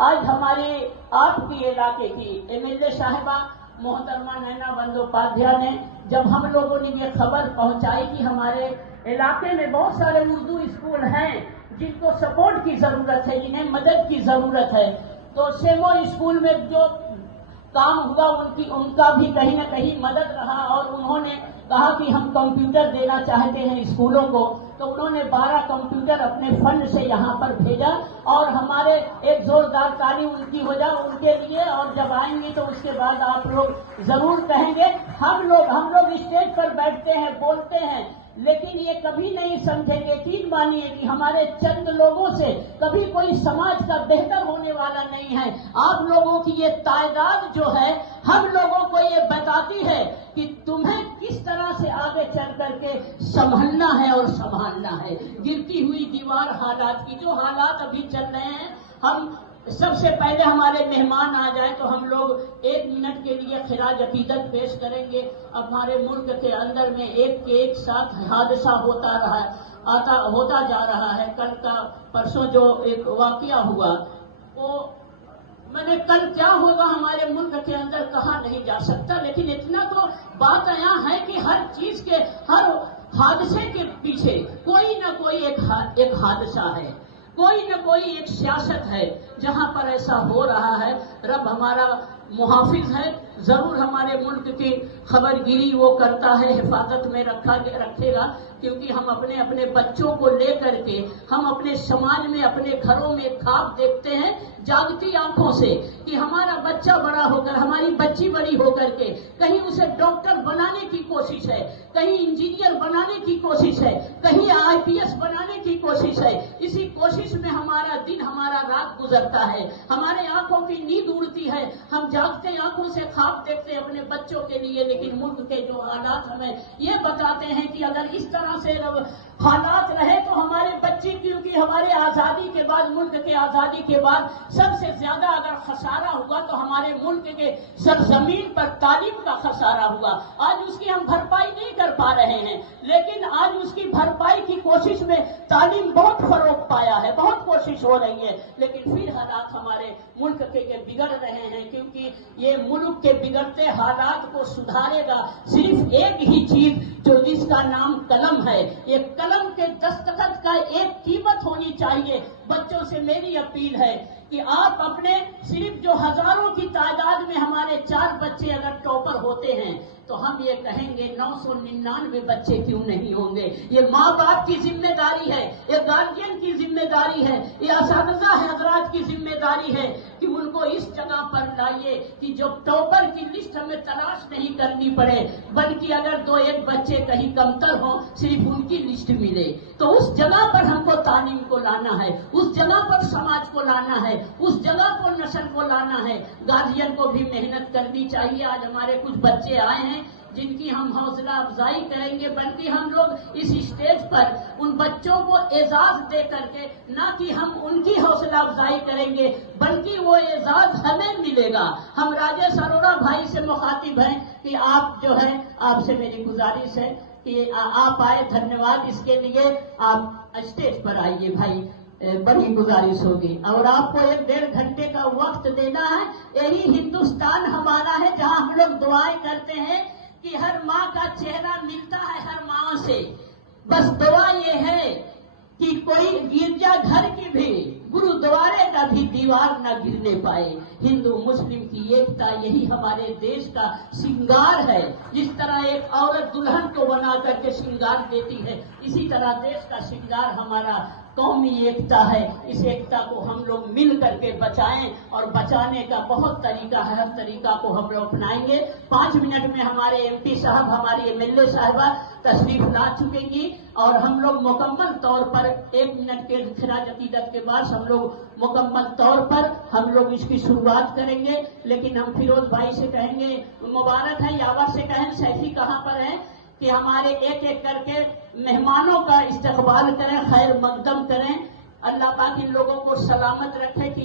آج ہمارے آپ کے علاقے کی MLA صاحبہ محترمہ نینا بندوپادھیائے نے جب ہم لوگوں نے یہ خبر پہنچائی کہ ہمارے علاقے میں بہت سارے اردو اسکول ہیں جن کو سپورٹ کی ضرورت ہے، جنہیں مدد کی ضرورت ہے، تو سیمو اسکول میں جو کام ہوا ان کا بھی کہیں نہ کہیں مدد رہا، اور انہوں نے کہا کہ ہم کمپیوٹر دینا چاہتے ہیں اسکولوں کو، تو انہوں نے 12 کمپیوٹر اپنے فنڈ سے یہاں پر بھیجا، اور ہمارے ایک زوردار تالی ان کی ہو جائے ان کے لیے، اور جب آئیں گے تو اس کے بعد آپ لوگ ضرور کہیں گے۔ ہم لوگ اسٹیج پر بیٹھتے ہیں، بولتے ہیں، لیکن یہ کبھی نہیں سمجھیں گے، یقین مانیے کہ ہمارے چند لوگوں سے کبھی کوئی سماج کا بہتر ہونے والا نہیں ہے۔ آپ لوگوں کی یہ تعداد جو ہے ہم لوگوں کو یہ بتاتی ہے کہ تمہیں کس طرح سے آگے چل کر کے سنبھلنا ہے اور سنبھالنا ہے۔ گرتی ہوئی دیوار حالات کی، جو حالات ابھی چل رہے ہیں، ہم سب سے پہلے ہمارے مہمان آ جائیں تو ہم لوگ 1 منٹ کے لیے خراج عقیدت پیش کریں گے۔ ہمارے ملک کے اندر میں ایک کے ایک ساتھ حادثہ ہوتا جا رہا ہے۔ کل کا پرسوں جو ایک واقعہ ہوا، وہ کل کیا ہوگا ہمارے ملک کے اندر کہا نہیں جا سکتا، لیکن اتنا تو بات یہاں ہے کہ ہر چیز کے، ہر حادثے کے پیچھے کوئی نہ کوئی ایک حادثہ ہے، کوئی نہ کوئی ایک سیاست ہے جہاں پر ایسا ہو رہا ہے۔ رب ہمارا محافظ ہے، ضرور ہمارے ملک کی خبر گیری وہ کرتا ہے، حفاظت میں رکھے گا، کیونکہ ہم اپنے بچوں کو لے کر کے ہم اپنے سماج میں، اپنے گھروں میں خواب دیکھتے ہیں جاگتی آنکھوں سے کہ ہمارا بچہ بڑا ہو کر، ہماری بچی بڑی ہو کر کے کہیں اسے ڈاکٹر بنانے کی کوشش ہے، کہیں انجینئر بنانے کی کوشش ہے، کہیں IPS بنانے کی کوشش ہے۔ اسی کوشش میں ہمارا دن، ہمارا رات گزرتا ہے، ہمارے آنکھوں کی نیند اڑتی ہے، ہم جاگتے آنکھوں سے خواب دیکھتے ہیں اپنے بچوں کے لیے، لیکن ملک کے جو حالات ہمیں یہ بتاتے ہیں کہ اگر اس طرح سے حالات رہے تو ہمارے بچے، کیونکہ ہمارے آزادی کے بعد، ملک کے آزادی کے بعد سب سے زیادہ اگر خسارہ ہوا تو ہمارے ملک کے سرزمین پر تعلیم کا خسارہ ہوا۔ آج اس کی ہم بھرپائی نہیں کر پا رہے ہیں، لیکن آج اس کی بھرپائی کی کوشش میں تعلیم بہت فروغ پایا ہے، بہت کوشش ہو رہی ہے، لیکن پھر حالات ہمارے ملک کے بگڑ رہے ہیں، کیونکہ یہ ملک کے بگڑتے حالات کو سدھارے گا صرف ایک ہی چیز، جس کا نام قلم ہے۔ یہ قلم کے دستخط کا ایک قیمت ہونی چاہیے۔ بچوں سے میری اپیل ہے کہ آپ اپنے، صرف جو ہزاروں کی تعداد میں ہمارے 4 بچے اگر ٹاپر ہوتے ہیں تو ہم یہ کہیں گے 999 بچے کیوں نہیں ہوں گے۔ یہ ماں باپ کی ذمہ داری ہے، یہ گارجین کی ذمہ داری ہے، یہ اساتذہ حضرات کی ذمہ داری ہے کہ ان کو اس جگہ پر لائیے کہ جو ٹاپر کی لسٹ ہمیں تلاش نہیں کرنی پڑے، بلکہ اگر 2-1 بچے کہیں کمتر ہوں صرف ان کی لسٹ ملے، تو اس جگہ پر ہم کو تعلیم کو لانا ہے، اس جگہ پر سماج کو لانا ہے، اس جگہ پر نسل کو لانا ہے۔ گارجین کو بھی محنت کرنی چاہیے۔ آج ہمارے کچھ بچے آئے ہیں جن کی ہم حوصلہ افزائی کریں گے، بلکہ ہم لوگ اس اسٹیج پر ان بچوں کو اعزاز دے کر کے، نہ کہ ہم ان کی حوصلہ افزائی کریں گے، بلکہ وہ اعزاز ہمیں ملے گا۔ ہم راجیش اروڑا بھائی سے مخاطب ہیں کہ آپ جو ہے، آپ سے میری گزارش ہے کہ آپ آئے، دھنیواد اس کے لیے، آپ اسٹیج پر آئیے بھائی، بڑی گزارش ہوگی، اور آپ کو 1-1.5 گھنٹے کا وقت دینا ہے۔ یہی ہندوستان ہمارا ہے جہاں ہم لوگ دعائیں کرتے ہیں کہ ہر ماں کا چہرہ ملتا ہے ہر ماں سے، بس دعا یہ ہے کہ کوئی گرجا گھر کی بھی، گرودوارے کا بھی دیوار نہ گرنے پائے۔ ہندو مسلم کی ایکتا، یہی ہمارے دیش کا سنگار ہے۔ جس طرح ایک عورت دلہن کو بنا کر کے سنگار دیتی ہے، اسی طرح دیش کا سنگار ہمارا قومی ایکتا ہے۔ اس ایکتا کو ہم لوگ مل کر کے بچائیں، اور بچانے کا بہت طریقہ ہے، ہر طریقہ کو ہم لوگ اپنائیں گے۔ 5 منٹ میں ہمارے MP صاحب، ہماری MLA صاحبہ تشریف لا چکیں گی، اور ہم لوگ مکمل طور پر 1 منٹ کے خراج عقیدت کے بعد ہم لوگ مکمل طور پر ہم لوگ اس کی شروعات کریں گے۔ لیکن ہم فیروز بھائی سے کہیں گے، مبارک ہے، یاور سے کہیں سیفی کہاں پر ہیں، کہ ہمارے ایک کر کے مہمانوں کا استقبال کریں، خیر مقدم کریں۔ اللہ پاک ان لوگوں کو سلامت رکھے کہ